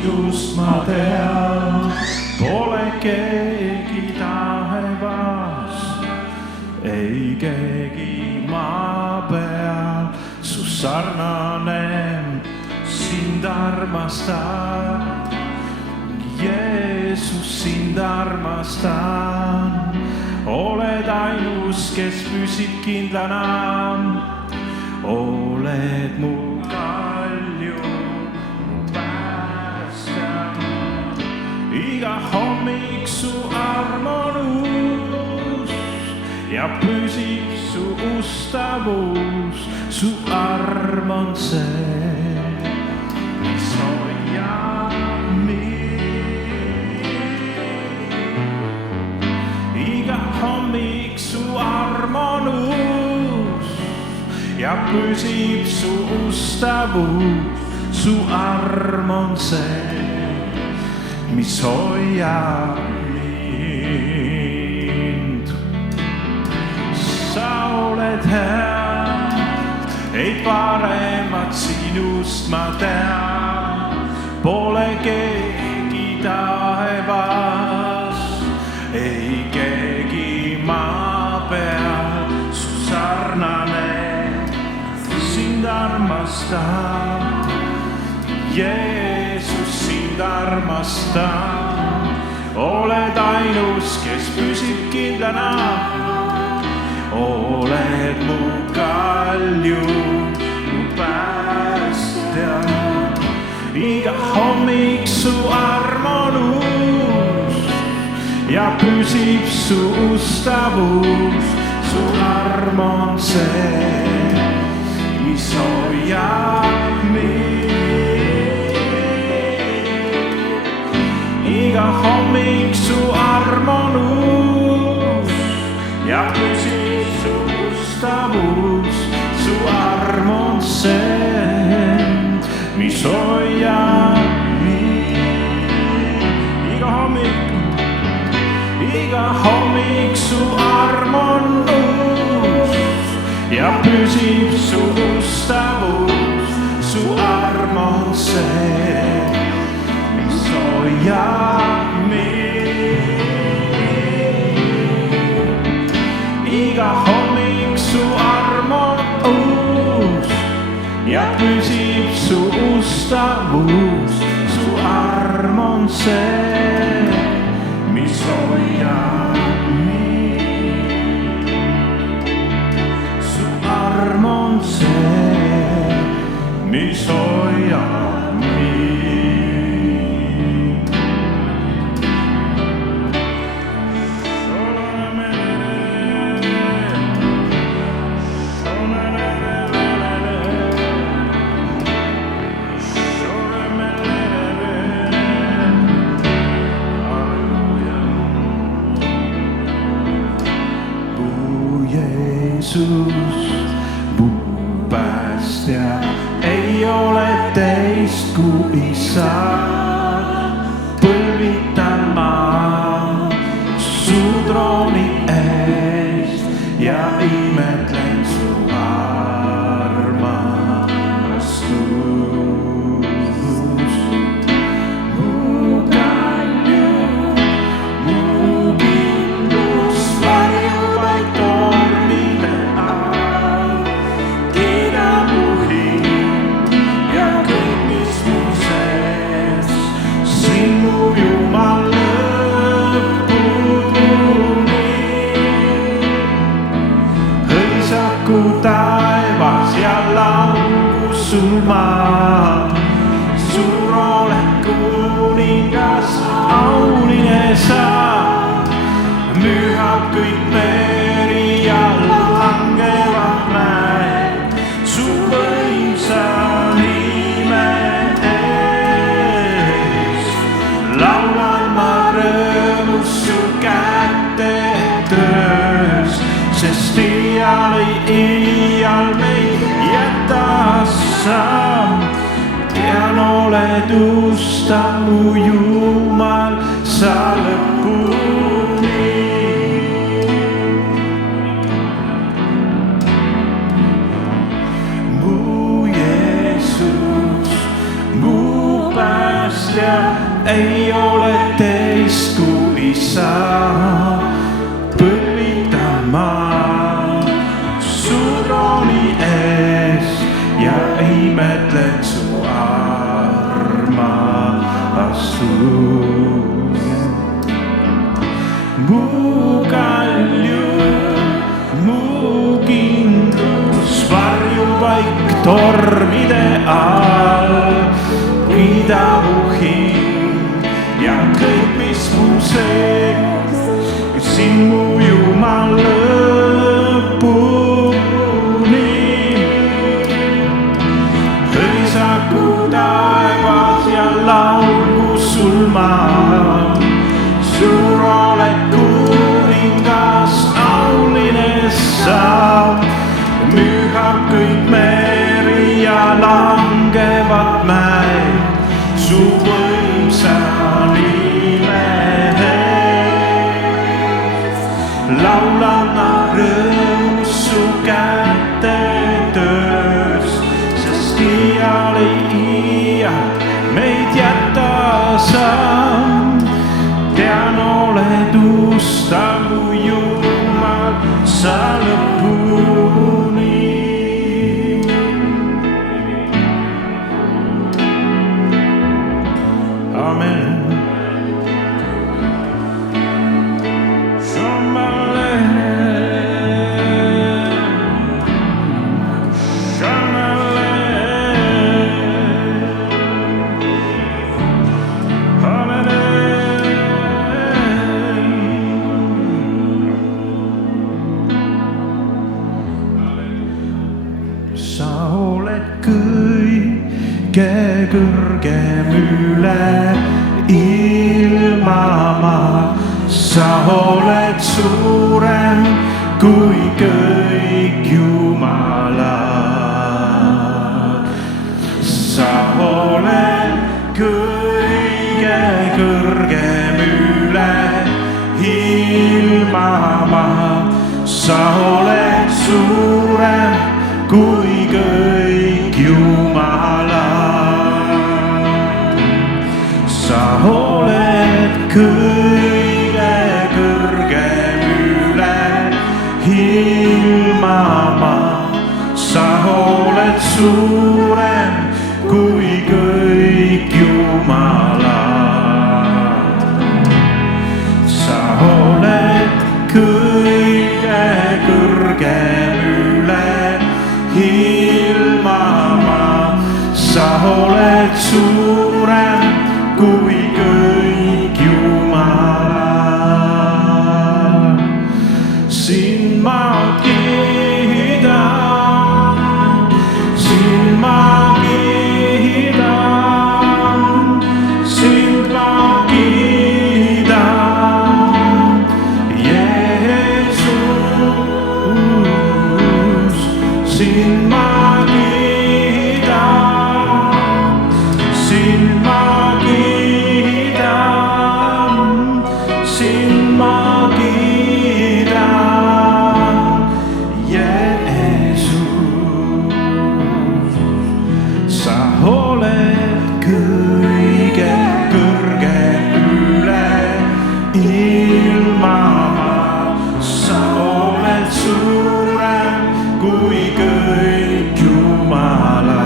sinust ma tean, pole keegi taevas, ei keegi maa peal, su sarnane sind armastan. Jeesus, sind armastan, oled ainus, kes püsib kindlana, oled mu kalju, mu päästja. Iga hommik su arm on uus ja püsib su ustavus, su arm on see, mis hoiab mind. Iga hommik su arm on uus ja püsib su ustavus, su arm on see, mis hoiab mind. Sa oled hea, ei paremat sinust ma tean, pole keegi taevas, ei keegi maa peal, su sarnane sind armastan. Jeesus, sind armastan, oled ainus, kes püsib kindlana, oled mu kalju, mu päästja. Iga hommik su arm on uus ja püsib su ustavus, su arm on see, mis hoiab mind. Iga hommik su arm on uus ja püsib su ustavus, su arm on see, mis hoiab mind. Iga hommik su arm on uus ja püsib su ustavus, su arm on see, mis hoiab mind. Iga hommik su arm on uus ja püsib su ustavus, su arm on see, mis hoiab mind. Su arm on see, mis hoiab mind. Jeesus, mu päästja, ei ole teist kui isa. Põlvitan ma su trooni eest ja imetlen su armastust. Mu kalju, mu kindlus varjub vaid tormide all. Kiida mu hing ja kõik, mis mu sees, sinu Jumal lõpuni. Hõisaku taevas ja langu sul maa, suur oled kuningas, auline sa. Mühab kõik meri ja langevad mäed su võimsa nime eest. Laulan ma rõõmus su käte töös, sest iial meid jäta sa. Tean, oled ustav mu Jumal, sa lõpuni. Mu Jeesus, mu päästja, ei ole teist kui sa. Põlvitan ma su trooni ees ja imetlen su armastust. Mu kalju, mu kindlus, varjupaik tormide all, pida mu hing ja kõik, mis mu sees, siin mu Jumal lõpuni. Hõisaku taevas ja laulgu sul maa, suur oled kuningas, auline sa. Müühab kõik meri ja langevad mäed su võimsa nime ees. Laulan ma rõõmus su käte tööst, sest iial meid jäta sa. Tean, oled ustav mu Jumal sa lõpuni. Amen. Sa oled kõige kõrgem üle ilmamaa, sa oled suurem kui kõik jumalad. Sa oled kõige kõrgem üle ilmamaa, sa oled suurem kui kõik jumalad. Sa oled kõige kõrgem üle ilmamaa, sa oled suurem kui kõik jumalad. Sa oled kõige kõrgem üle ilmamaa, sa oled suurem kui kõik jumalad. Sind ma kiidan, sind ma kiidan, sind ma kiidan, Jeesus. Sind ma kiidan, sind ma kiidan, sind ma kiidan, Jeesus. Sa oled kõige kõrgem üle ilmamaa, sa oled suurem kui kõik jumalad.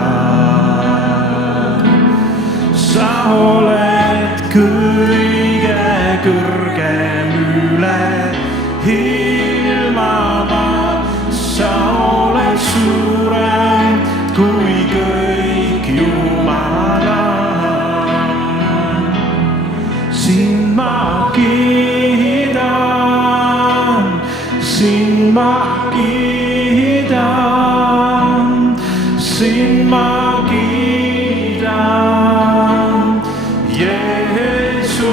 Sa oled kõige kõrgem üle ilmamaa, sa oled suurem kui kõik jumalad. Sind ma kiidan, sind ma kiidan, sind ma kiidan, Jeesus.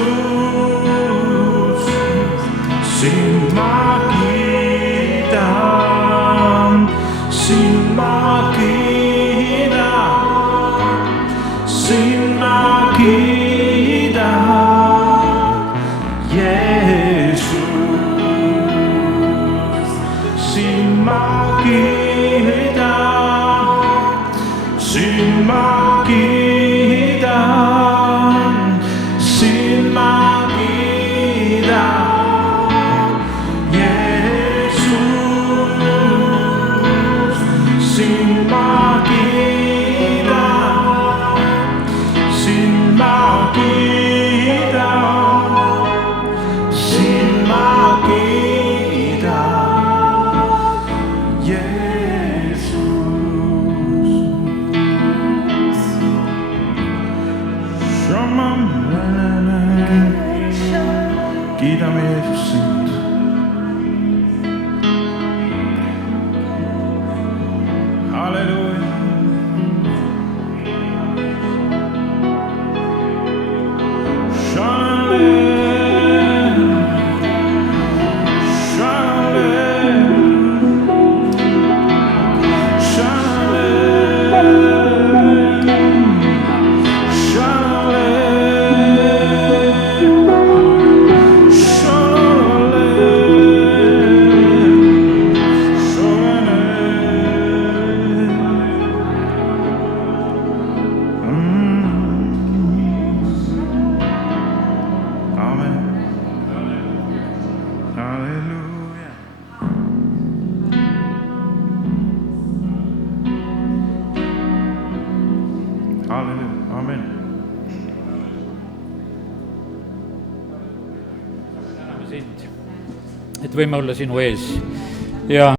Sind ma kiidan, sind ma kiidan, sind ma kiidan, Jeesus. Sind ma kiidan, sind ma kiidan, kiidame Jeesus sind. Halleluuja. Halleluuja, amen. Sind, et võime olla sinu ees ja